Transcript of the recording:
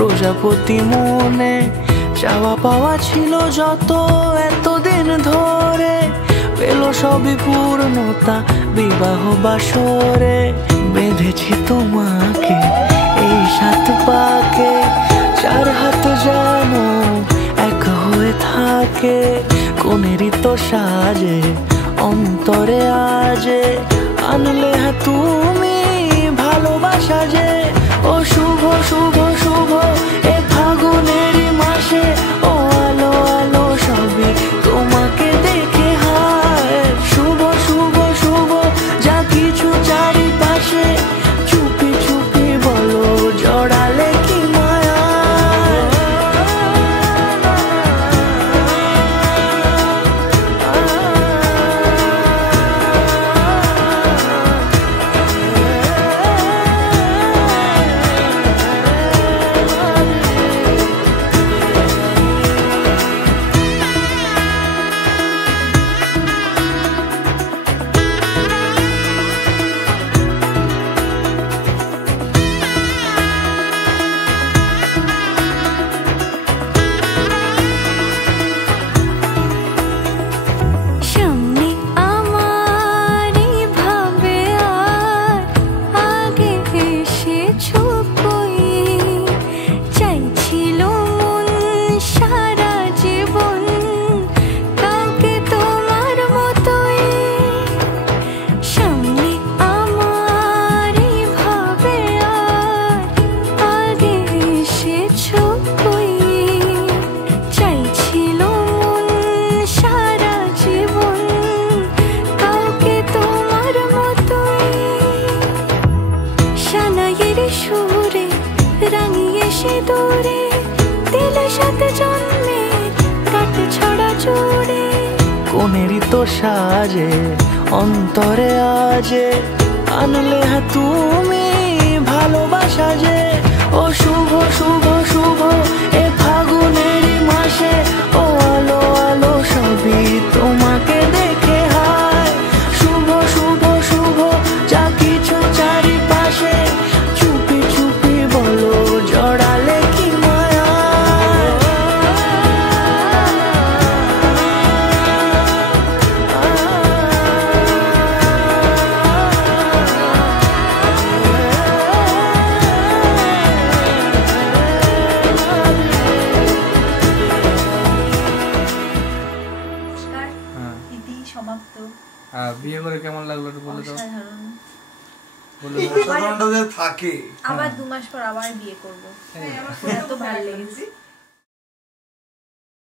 প্রজাপতি মনে চাওয়া পাওয়া ছিল যত এতদিন ধরে, পেল সবই পূর্ণতা বিবাহ বাসরে। বেঁধেছি তোমাকে এই 7 পাকে, 4 হাত যেন এক হয়ে থাকে। কোনেরই তো সাজে অন্তরে আজে, আনলে হ্যাঁ তুমি ভালোবাসা যে। ও শুভ শুভ শুভ এ ফাগুনেরই মাসে, ও আলো আলো সবই তোমাকে দেখে হায়। শুভ শুভ শুভ যা কিছু চারিপাশে, চুপি চুপি বলো জড়ালে কি মায়া। কোনেরই তো সাজে অন্তরে আজে, আনলে হ্যাঁ তুমি ভালোবাসা যে। ও শুভ শুভ শুভ এ ফাগুনেরই মাসে, ও আলো আলো সবই তোমাকে দেখে হায়। শুভ শুভ শুভ যা কিছু চারিপাশে, চুপি চুপি বলো জড়ালে কি মায়া। সমাপ্ত। বিয়ে করে কেমন লাগলো একটু বলে দাও। থাকে আবার 2 মাস পর আবার বিয়ে করবো। আমার এত ভালো লেগেছে।